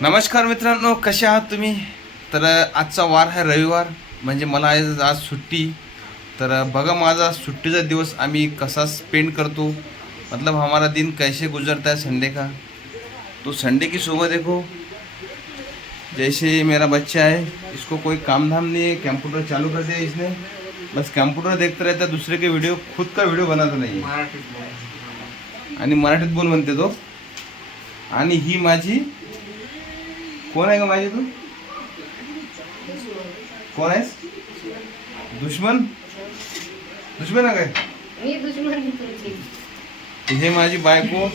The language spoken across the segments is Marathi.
नमस्कार मित्रांनो, कसे आहात तुम्ही? तर आजचा वार आहे रविवार, म्हणजे मला आज सुट्टी. तर बघा माझा सुट्टीचा दिवस आम्ही कसा स्पेंड करतो, मतलब हमारा दिन कैसे गुजरता है संडे का. तो संडे की सुबह देखो, जैसे मेरा बच्चा है, इसको कोई काम धाम नहीं है, कंप्यूटर चालू कर दिया इसने, बस कंप्यूटर देखता रहता है, दूसरे के वीडियो, खुद का वीडियो बनाता नाही आणि मराठीत बोल म्हणते तो. आणि ही माझी कोण आहे का माझी? तू कोण आहेस? दुश्मन दुश्मन आहे काय? मी दुश्मन. हे माझी बायको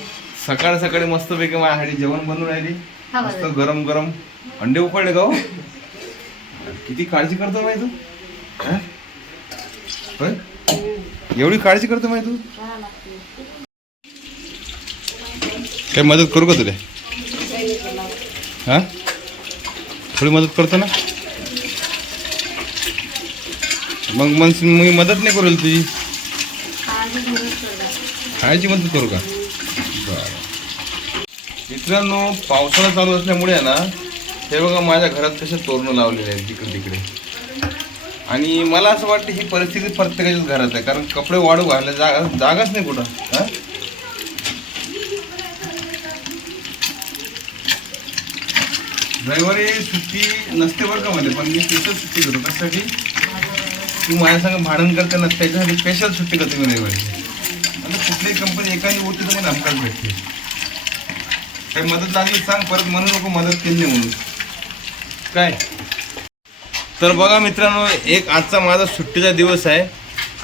सकाळ सकाळी मस्तपैकी माझ्यासाठी जेवण बनवून राहिली. मस्त गरम गरम अंडे उकडले का हो? किती काळजी करतो माहिती तू? होय, एवढी काळजी करतो माहिती तू? काय मदत करू का तुला? हा, थोडी मदत करतो ना. मग मी मदत नाही करेल तुझी, खायची मदत करू का? बरं मित्रांनो, पावसाळा चालू असल्यामुळे ना, हे बघा माझ्या घरात कसे तोरणं लावलेले आहेत तिकडे तिकडे. आणि मला असं वाटतं ही परिस्थिती प्रत्येकाच्याच घरात आहे, कारण कपडे वाळू घालायला जागाच नाही कुठं. हां, रविवारी सुट्टी नसते बरं का मध्ये, पण मी स्पेशल सुट्टी करतो. कशासाठी? तू माझ्या संग भांडण करते ना, त्याच्यासाठी स्पेशल सुट्टी करते मी रविवारी. म्हणजे कुठलीही कंपनी एखादी होती तर मला हमखास भेटते. काही मदत लागली सांग, परत म्हणू नको मदत केली नाही म्हणून. काय तर बघा मित्रांनो, एक आजचा माझा सुट्टीचा दिवस आहे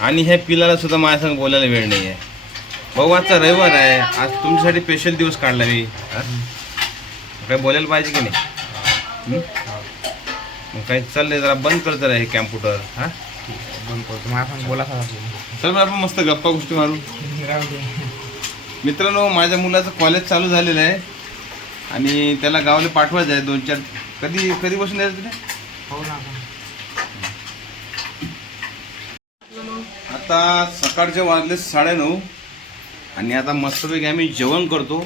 आणि ह्या पिलाला सुद्धा माझ्या संग बोलायला वेळ नाही आहे. भाऊ आजचा रविवार आहे, आज तुमच्यासाठी स्पेशल दिवस काढला मी. काय बोलायला पाहिजे की नाही? मग काही चाललंय, जरा बंद कर जरा हे कॅम्प्युटर. हां, बंद करतो, माझ्या बोला. चल आपण मस्त गप्पा गोष्टी मारू. मित्रांनो, माझ्या मुलाचं कॉलेज चालू झालेलं आहे आणि त्याला गावाला पाठवायचं आहे 2-4. कधी बसून द्यायचं तुला? हो ना. आता सकाळचे वाजले 9:30 आणि आता मस्तपैकी आम्ही जेवण करतो.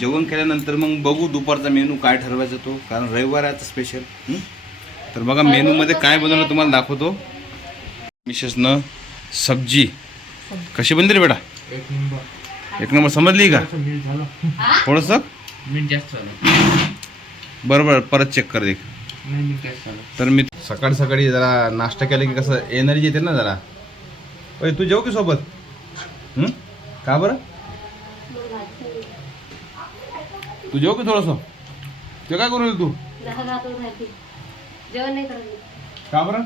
जेवण केल्यानंतर मग बघू दुपारचा मेनू काय ठरवायचा तो, कारण रविवार आहे आता स्पेशल. तर बघा मेनूमध्ये काय बनवलं तुम्हाला दाखवतो. मिसेसनं सब्जी कशी बनली रे बेटा? एक नंबर. समजली का? थोडंसं मीठ जास्त झालं. बरोबर, परत चेक कर देख. तर मी सकाळी सकाळी जरा नाश्ता केला की कसं एनर्जी येते ना जरा. तू जेव की सोबत? का बरं? तू जेव की थोडंसं? ते काय करू तू? जेवण नाही करत. का बरं?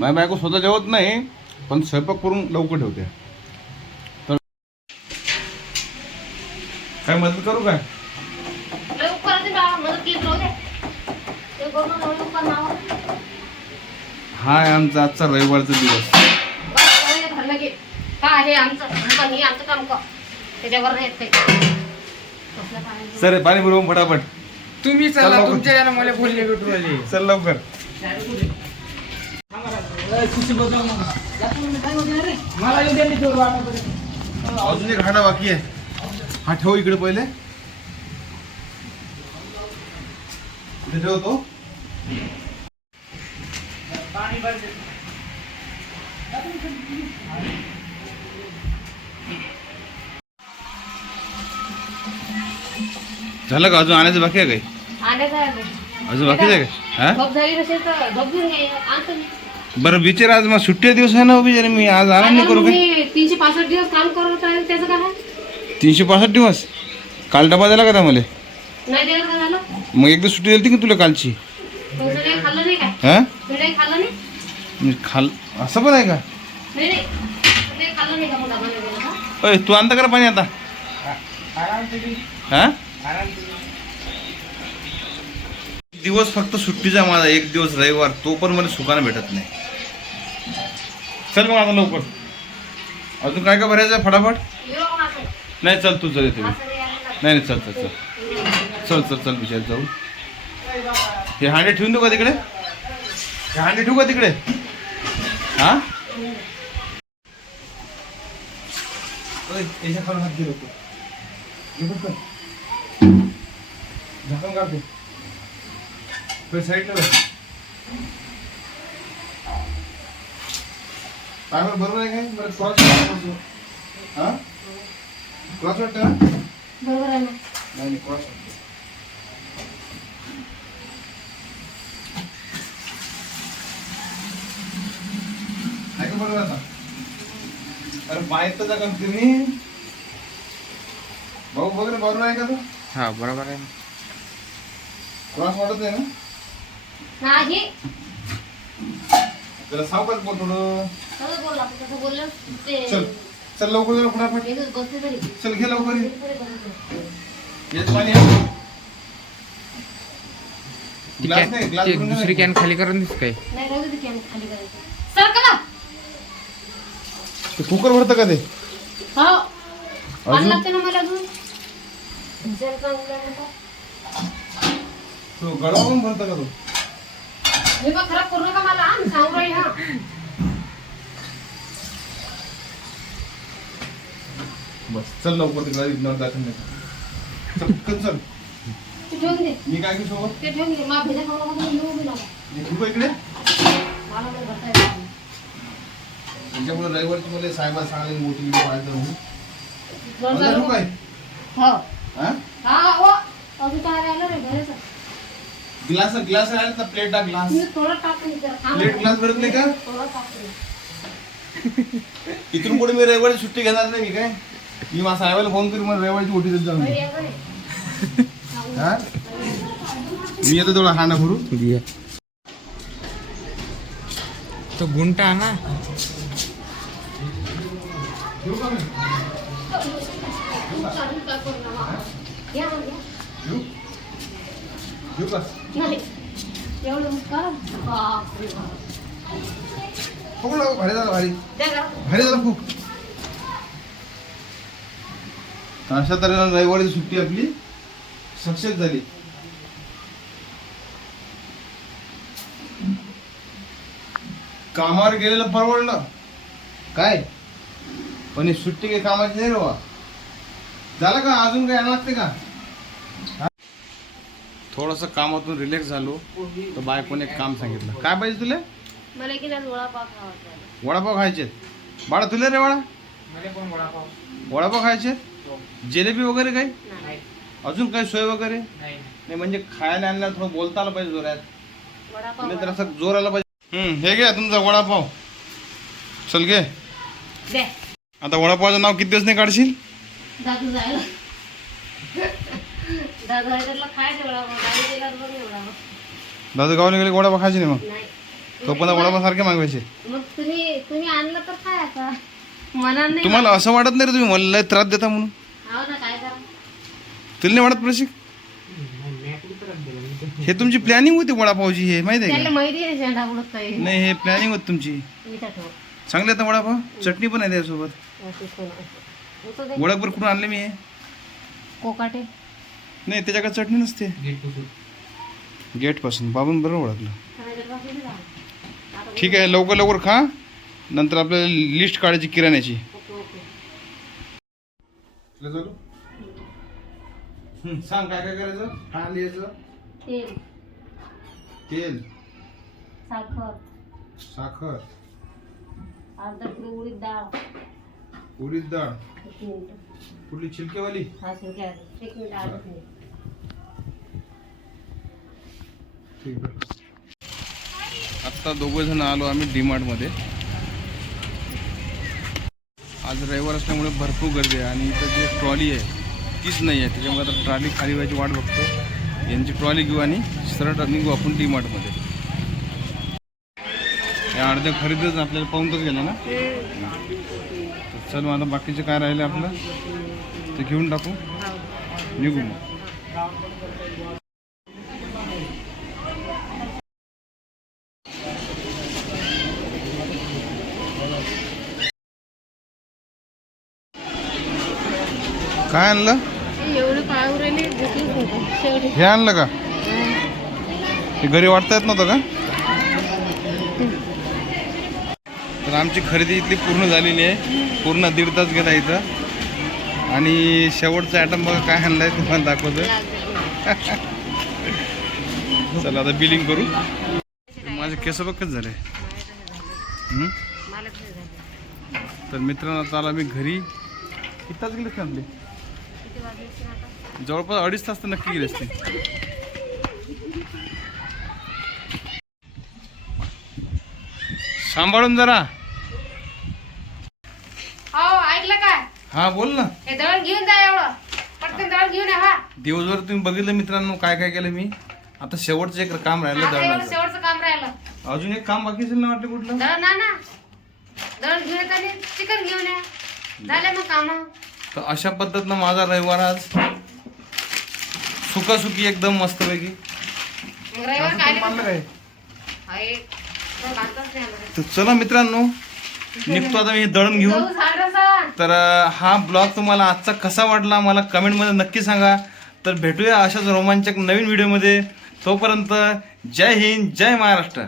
माझी बायको स्वतः जेवत नाही, पण स्वयंपाक करून लवकर ठेवते. तर काय मदत करू काय? हा आहे आमचा आजचा रविवारचा दिवस. सर पाणी भरून फटाफट. तुम्ही चला, तुमच्या मला बोलले भेटू. चल लवकर. अजून एक हाडा बाकी आहे, हा ठेव इकडे पहिले. कुठे ठेवतो? झालं का? अजून आणायचं बाकी आहे काही? अजून बाकीच आहे का? बरं बिचार, आज मग सुट्टी दिवस आहे ना बिचारे, मी आज आराम नाही करू काय? 365 दिवस काम करत आहे, त्याचं काय? 365 दिवस? काल डबा दिला का मला? नाही दिला का? झालं मग एकदा सुट्टी दिली की तुला कालची? खाल्लं नाही काय? हा, खाल्लं नाही. खाल असं पण आहे का? नाही खाल्लं नाही का? मग डबा नाही दिला का? तू आणता करा पाणी आता. हा, दिवस फक्त सुट्टीचा माझा, एक दिवस रविवार, तो पण मला सुखाने भेटत नाही. चल मग आता लवकर. अजून काय काय भरायचं फटाफट? नाही चल तू, चल येते मी. नाही चल चल चल चल चल चल विचार जाऊ. हे हांडे ठेवून देऊ का तिकडे? हे हांडे ठेवू का तिकडे? हा, याच्या खालून हात घे. झाकण काढते साईडला काय बरोबर आहे काय बरं क्रॉस हा क्रॉस वाटतं ना बरोबर आहे ना. नाही क्रॉस आहे का बरोबर आता अरे बाहेर तर जागा तुम्ही भाऊ बघ रे बरोबर आहे का तो हा बरोबर आहे. क्रॉस वाटत नाही ना नाही जरा सावकाश बोल थोडं तसं बोलला तसं बोललं ते चल चल लवकर जरा फटाफट वेगळंच बसते तरी चल घे लवकर ये. तरी बसते. येत पाणी आहे? ती ग्लास कॅन नाही ग्लास ते भरून दुसरी घे ना. कॅन खाली करून दिस काय नाही राहू दे ते कॅन खाली करायचं सर का ते कुकर भरतं का ते हो पाणी अजून? लागते ना मला अजून जर चांगलं म्हणता तो गळा पण भरतं का तो मी बघ खराब करू नका मला मी सांगू राहील हा बस चल लवकर तिकडे इग्नोर दाखवून दे चल पटकन चल ते ठेवून दे मी काय घेऊ सोबत ते ठेवून दे मा भेजा खाऊ नका तुम्ही येऊ बी नका मी घेऊ का इकडे मला नाही भरता येत नाही. त्यांच्यामुळे रविवारची मला साहेबा सांगायला मोठी गिरी पाहायचं म्हणून जर मला झालं घेऊ काय हो हा हा हो अजून काय राहिलं रे घराचं ग्लास ग्लास राहिला तर प्लेट टाक ग्लास तुम्ही थोडं टाकून जरा थांबा. प्लेट ग्लास भरत नाही का थोडं टाकून इथून पुढे मी रविवारी सुट्टी घेणार नाही मी काय मी माझ्या साहेबाला फोन करून मला रविवारची ओटी देत जाऊन घरी या घरी. हा मी येतो थोडा हांडा भरू तो गुंटा ना घेऊ का मी चालू काय करू नका. घ्या मग घ्या. घेऊ घेऊ का नाही एवढं का बापरे बाप. खूप भारी झालं भारी द्या का भारी झालं खूप अशा तऱ्हेनं रविवारी सुट्टी आपली सक्सेस झाली कामावर गेलेलं परवडलं काय पण ही सुट्टी काही कामाची नाही रे बा झालं का अजून काही लागते का थोडंसं कामातून रिलॅक्स झालो तर बायकोने एक काम सांगितलं काय पाहिजे तुला मला की नाही वडापाव खावायचा आहे. वडापाव खायचे बाळा तुला रे बाळा मला पण वडापाव वडापाव खायचे जिलेबी वगैरे काही नाही अजून काही सोय वगैरे नाही नाही म्हणजे खायला आणल्यावर थोडं बोलता आलं पाहिजे जोरात वडापाव तुला तर असं जोर आला पाहिजे हे घ्या तुमचा वडापाव चल घे द्या आता वडापावचं नाव किती दिवस नाही काढशील दादू जायला दादू आहे त्याला खायचं वडापाव दादू गेला तर बघ वडापाव दादू गावाला गेले वडापाव खायचे नाही मग नाही तो पण वडापाव सारखे मागवायचे मग तुम्ही आणलं तर खायचा मनात नाही तुम्हाला असं वाटत नाही रे तुम्ही मला लय त्रास देता म्हणून हो ना काय करा तुला नाही वाटत प्रशिक हे तुमची प्लॅनिंग होती वडापावची हे माहिती आहे त्याला का माहिती आहे शेंडा उडत काही नाही हे प्लॅनिंग होती तुमची इथं ठेव चांगले आता वडापाव चटणी पण आहे त्यासोबत असं सोनं असं. उचल दे. वडापाव कुठून आणले मी हे कोकाटे नाही त्याच्याकडे चटणी नसते गेट पासून बाबून बरोबर ओळखलं खाण्याच्या पासून जा. आता ठीक आहे लवकर लवकर खा नंतर आपल्याला लिस्ट काढायची किराण्याची ओके ओके सांग काय काय करायचं काय लिहायचं तेल तेल साखर साखर अर्धा किलो उडीद डाळ उडीद डाळ एक मिनिट कुठली छिलकेवाली हा शिवक्या एक मिनिट अर्धा मिनिट ठीक आहे आत्ता दोघं जण आलो आम्ही डीमार्ट मध्ये आज रविवार असल्यामुळे भरपूर गर्दी आहे आणि इथं जी ट्रॉली आहे तीच नाही आहे त्याच्यामुळे आता ट्रॉली खाली व्हायची वाट बघतो यांची ट्रॉली घेऊ आणि सरळ निघू आपण डीमार्ट मध्ये या अर्ध्या खरेदीच आपल्याला पाहूनच गेलं ना तर चल मग आता बाकीचे काय राहिले आपलं ते घेऊन टाकू निघू मग काय आणलं एवढं काय उरले घेतलीच होतं शेवटी हे आणलं का ते घरी वाटता येत नव्हतं का तर आमची खरेदी इथली पूर्ण झालेली आहे पूर्ण 1.5 तास गेला इथं आणि शेवटचा आयटम बघा काय आणलाय तुम्हाला दाखवतो. चला आता बिलिंग करू. माझे केस बघच झाले. तर मित्रांनो आता आला मी घरी. किती तास गेले असते आपले? जवळपास 2.5 तास तर नक्की गेले असते. सांभाळून जरा. हो ऐकलं काय? हा बोल ना. हे दळण घेऊन जा एवढं पटकन दळण घेऊन या. हा दिवसभर तुम्ही बघितलं मित्रांनो काय काय केलं मी. आता शेवटचं एक काम राहिलं आता एवढं दळणाचं. शेवटचं काम राहिलं. अजून एक काम बाकी असेल ना वाटतं कुठलं. दळण ना दळण घेऊन येत आणि चिकन घेऊन या. झाले मग काम. तर अशा पद्धतीनं माझा रविवार आज सुखासुखी एकदम मस्तपैकी. मग रविवार काय मानलं काय. आहे तो घालतच नाही आलं. तर चला मित्रांनो निघतो आता मी दळण घेऊन. जाऊ झालं सण. तर हा ब्लॉग तुम्हाला आजचा कसा वाटला मला कमेंटमध्ये नक्की सांगा. तर भेटूया अशाच रोमांचक नवीन व्हिडिओमध्ये. तोपर्यंत जय हिंद जय महाराष्ट्र.